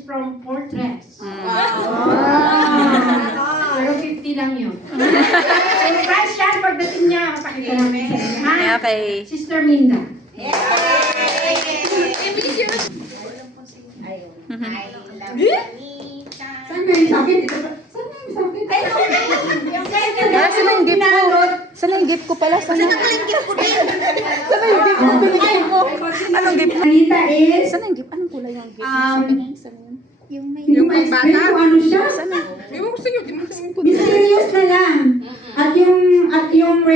is from Fortress. Wow. Pero 50 lang yun. Surprise yan pagdating niya. Pakita namin sa inyo. Ha? Okay. Sister Minda. Saan ba yung sakit? Saan ba yung sakit? Para saan yung gift ko? Saan yung gift ko pala? Saan yung gift ko din? Saan yung gift ko? Binigay mo. Anong gift? Anita is... Saan yung gift? Anong kulay yung gift? Saan yun? Yung may bata? Ano siya? Saan yun? Mysterious na lang. At yung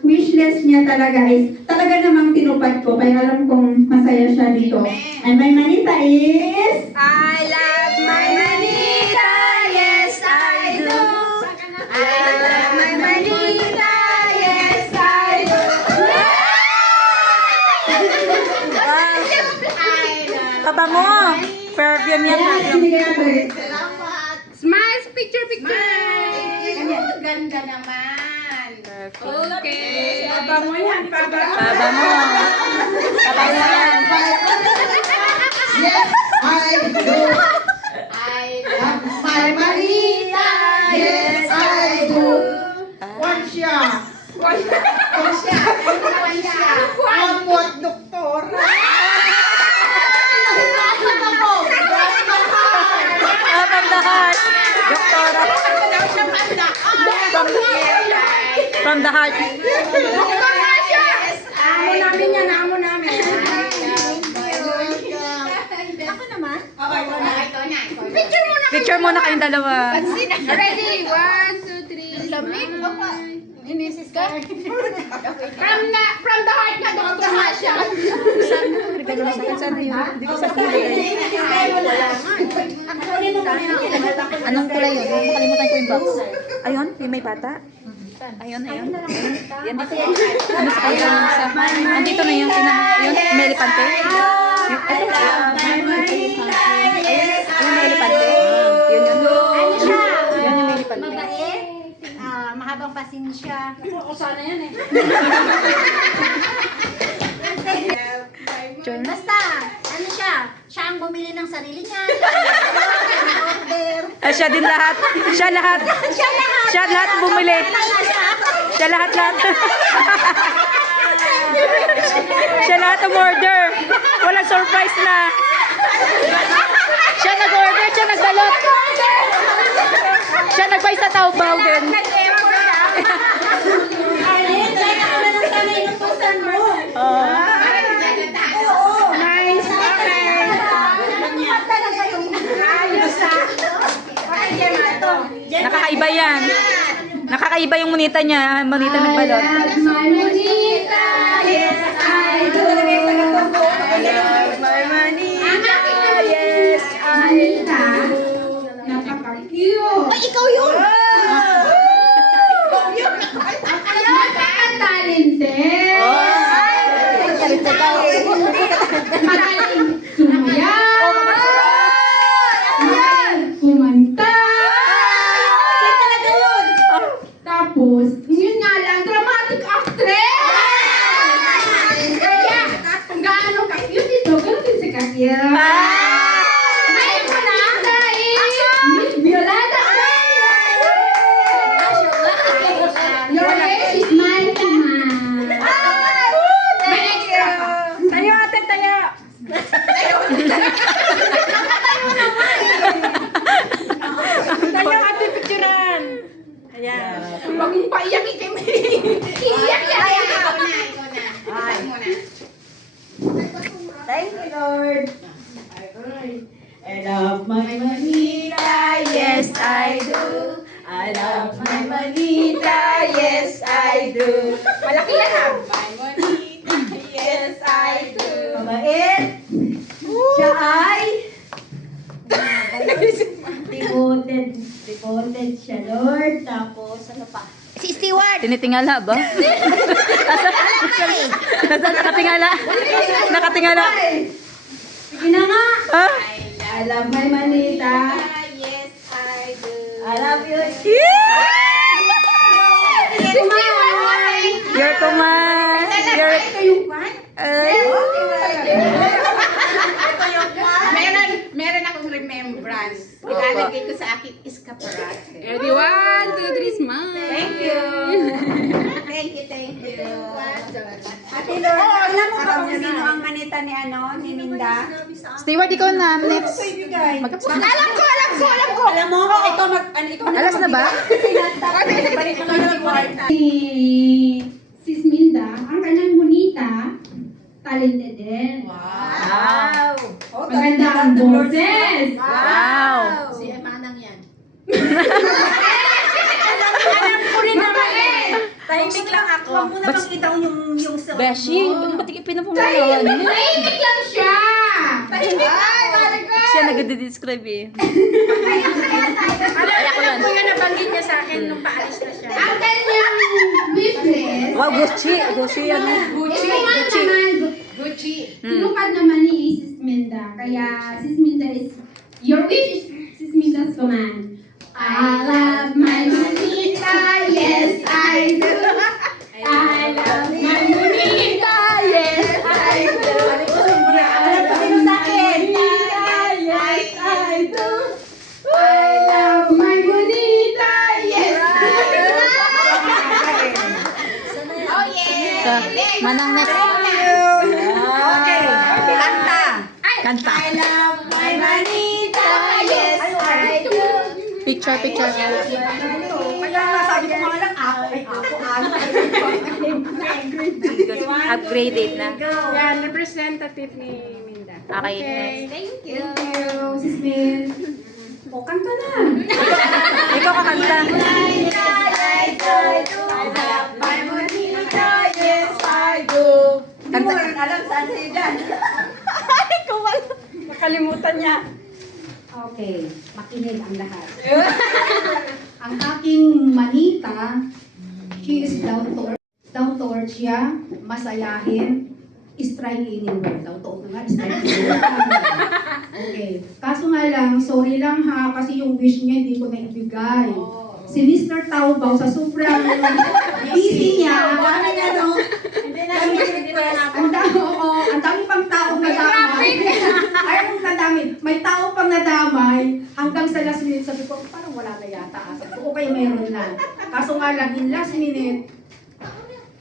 wish list niya talaga is talaga namang tinupad ko. Kaya alam kong masaya siya dito. And my manita is... I love my manita, yes I do. I love my manita, yes I do. Taba mo. Perfume yan. Yes, binigay na talaga. Smiles, picture. Ganda naman. Okay. Baba mo yan. Baba mo. Taba mo. Taba mo yan. Yes, I do. I love My manita, yes, I do. One siya. Amot, doktor. From the heart. Doktora. From the heart. Amo namin yan. Amo namin. Picture muna kayong dalawa. Ready? 1, 2, 3. Lamig? Inisis ka? From the heart na, doktor na siya. Anong kulay yun? Nakalimutan ko yung box. Ayun, yung may bata. Ayun. Yan dito. Ano sa kanya yung isa? Andito na yung may elepante. Yung may elepante. Yun. Ano siya? Yun yung may elepante. Mabait. Mahabang pasensya. O sana yan eh. Basta, ano siya? Siya ang bumili ng sarili niya. Order. Siya din lahat. Siya lahat. Siya lahat bumili. Siya lahat. Siya lahat umorder. Walang surprise na. Siya nag-order, siya nagbalot. Siya nag-buy sa Taobao din. Arlene, kaya ako na lang sana inutusan mo. Nice. Okay. Talaga yung ayos Nakakaiba yan. Nakakaiba yung monita niya. Monita nagbalot. My manita, yes I do. Manita. Napaka-cute. Ay, ikaw yun! Napaka-talented. Magaling sumayaw. Magaling kumanta. Tapos, yun nga lang, dramatic actress. Kaya, kung gaano ka-cute ito, ganun din si Katia. Ngayon ko na, dahil Miss Violeta. Your age is 99. May extra pa. Tayo ate, tayo. Tayo ate, picturean. Ayan. Huwag mong paiyak, iyak yan. Ikaw na. Thank you, Lord. I love my manita, yes I do. I love my manita, yes I do. Malaki yan ha. My manita, yes I do. Mabait. Siya ay devoted siya, Lord. Tapos, ano pa? Si Stewart! Tinitingala ba? Nakatingala. Nakatingala. Sige na nga. Ha? I love my manita. Yes, I do. I love you. You're kuman. You're... Meron akong remember. brands. Ilalagay ko sa akin escaparate. Ready? 1, 2, 3, smile. Thank you. Thank you. Ate Lord, alam mo ba kung sino ang manita ni ni Minda? Steward, ikaw na. Next. Ibigay. Alam ko. Alam mo, ikaw Alas na ba? Si Sis Minda, ang kanyang bonita, talented din. Wow. Maganda ang boses. Wow. Si Manang yan. Tahimik lang ako. Huwag mo naman kita yung sa Beshi, ba't pinapumalawan? Tahimik lang siya. Siya nag-describe eh. Ay, ako yan. Kuya nabanggit niya sa akin nung paalis na siya. Ang kanyang business, Wow, Gucci. Gucci yan eh. Gucci. Tinupad naman ni Sis Minda. Kaya Sis Minda is, your wish is Sis Minda's command. I love my bonita, yes I do. I love my bonita, yes I do. Alam sa akin. Yes I do. I love my bonita, yes I do. Oh, yeah. So, Manang next. Okay. Kanta. Kanta. I love my manita, yes I do. Picture. Kaya nga sabi ko nga lang, Upgrade it na. Yan, representative ni Minda. Okay, next. Thank you. Sis Min. O, kanta na. Ikaw kakanta. Hindi mo rin alam saan sa'yo dyan. Ay, kumal. Nakalimutan niya. Okay, makinig ang lahat. Ang aking manita, she is down to earth siya, masayahin, strike anywhere. Down to earth na nga, strike anywhere. Okay, kaso nga lang, sorry lang ha, kasi yung wish niya hindi ko naibigay. Si Mr. Taubao sa sobrang busy niya, ang dami pang taong nadamay. Ay, ang nadami. May tao pang nadamay hanggang sa last minute. Sabi ko, parang wala na yata. Sabi ko, okay, meron na. Kaso nga lang, in last minute,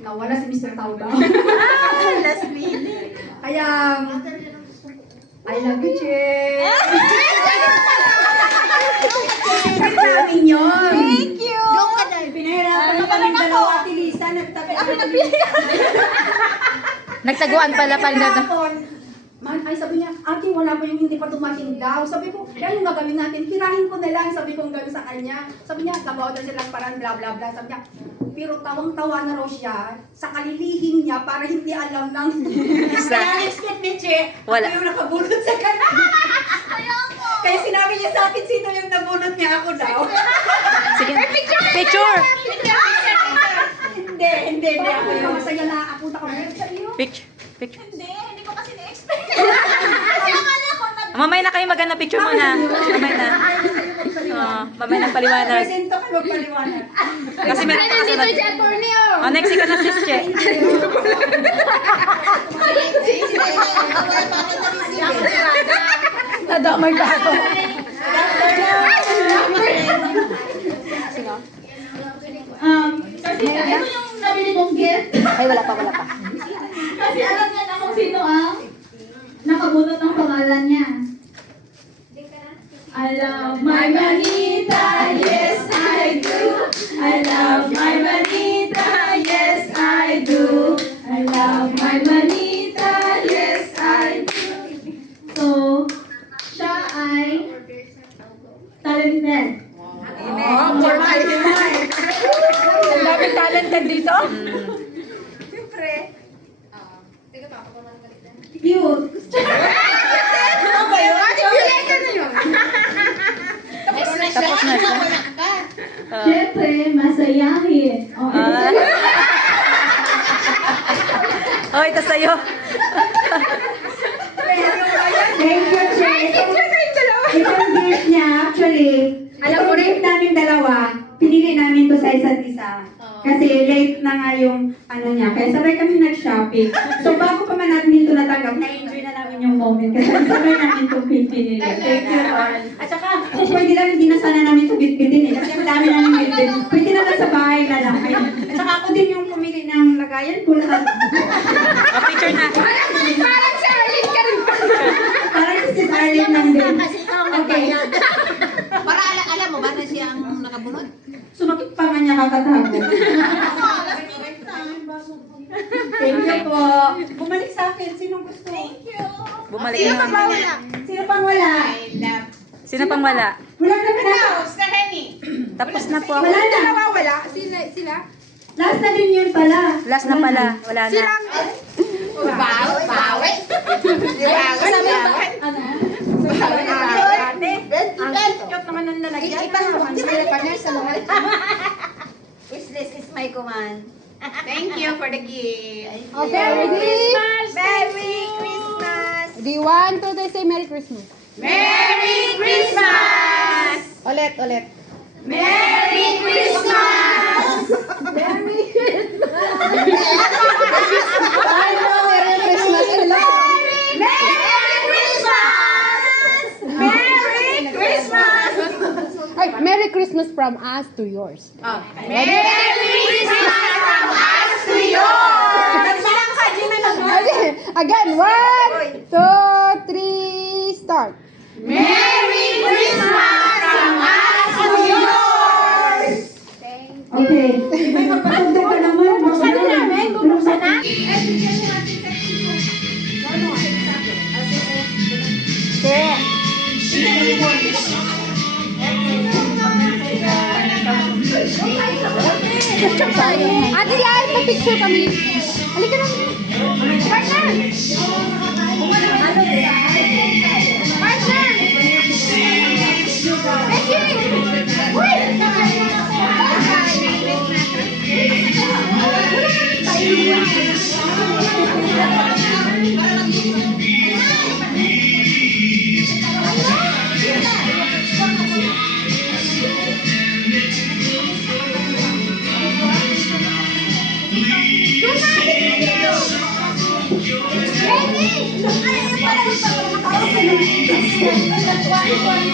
nawala si Mr. Taubao. Last minute. Kaya, I love you, Che. Secret namin yun. Thank you. Doon ka dahil. Pinahirapan mo kami dalawa, Ate Lisa. Nagtaguan pala Hapon, ay sabi niya, ate wala pa yung hindi pa dumating daw. Sabi ko, yan yung gagawin natin, hirahin ko na lang. Sabi ko gano'n sa kanya. Sabi niya, nabawa na silang parang bla bla bla. Sabi niya, pero tawang-tawa na raw siya sa kalilihim niya para hindi alam ng Kaya expect ni Che, Wala. ako yung nakabulot sa kanya. Kaya sinabi niya sa akin sino yung nabulot niya, ako daw. Sige. Picture. Hindi ako yung masaya na ako sa iyo. Picture. Hindi ko kasi na-expect. Mamaya na kayo maganda picture muna. Mamaya na. Mamaya na paliwanag. Presento ka magpaliwanag. Kasi meron pa kasunod. Si attorney, oh. Oh, next ikaw na sis Che. Nadamay pa ako. Kasi ito yung nabili kong gift. Ay, wala pa. Kasi alam niya na kung sino ang nakabunot ng pangalan niya. I love my manita, yes I do. I love my manita, yes I do. I love my manita, yes I do. So, siya ay talented. Ang dami talented dito. Cute. Tapos na siya. Siyempre, masayahin. Oh, Oh, ito sa'yo. Thank you, Che. Itong gift niya, actually, itong gift namin dalawa, pinili namin to sa isa't isa. Kasi late na nga yung ano niya. Kaya sabay kami nag-shopping. So bago pa man natin ito natanggap, na-enjoy na namin yung moment kasi sabay namin itong pipinin. Thank you, Lord. At saka, kung pwede lang, hindi na sana namin ito bitbitin eh. Kasi ang dami namin bitbit. Pwede na lang sa bahay na lang. Ayun. At saka ako din yung pumili ng lagayan ko lahat. Picture na. Parang si Arlene ka rin pa. Parang si Sis Arlene lang din. Kasi ikaw ang magbayad. Para alam mo ba na siyang nakabunod? Sumakit pa nga niya kakatago. Thank you po. Bumalik sa akin. Sinong gusto? Thank you. Bumalik Sino na. pa ba wala? Sino pang wala? I love. Sino pang wala? Wala na na. Sa Henny. Tapos na po ako. Wala na. Nawawala. Sila? Last na din yun pala. Last na pala. Wala na. Bawi. Cute naman ang lalagyan. Wishlist is my command. Thank you for the gift. Oh, Merry Christmas! Merry Christmas! Do you want to say Merry Christmas? Merry Christmas! Ulit. Merry Christmas! Merry Christmas! Hello! Merry Christmas! Merry Christmas! Ay, Merry Christmas from us to yours. Merry Christmas from us to yours! Again, 1, 2, 3, start. Merry Christmas from us to yours! Okay. May magpatugtog ka naman. Buksan na namin. Buksan na. Ate, ay, pa-picture kami. Halika na. Partner! Partner! Hey!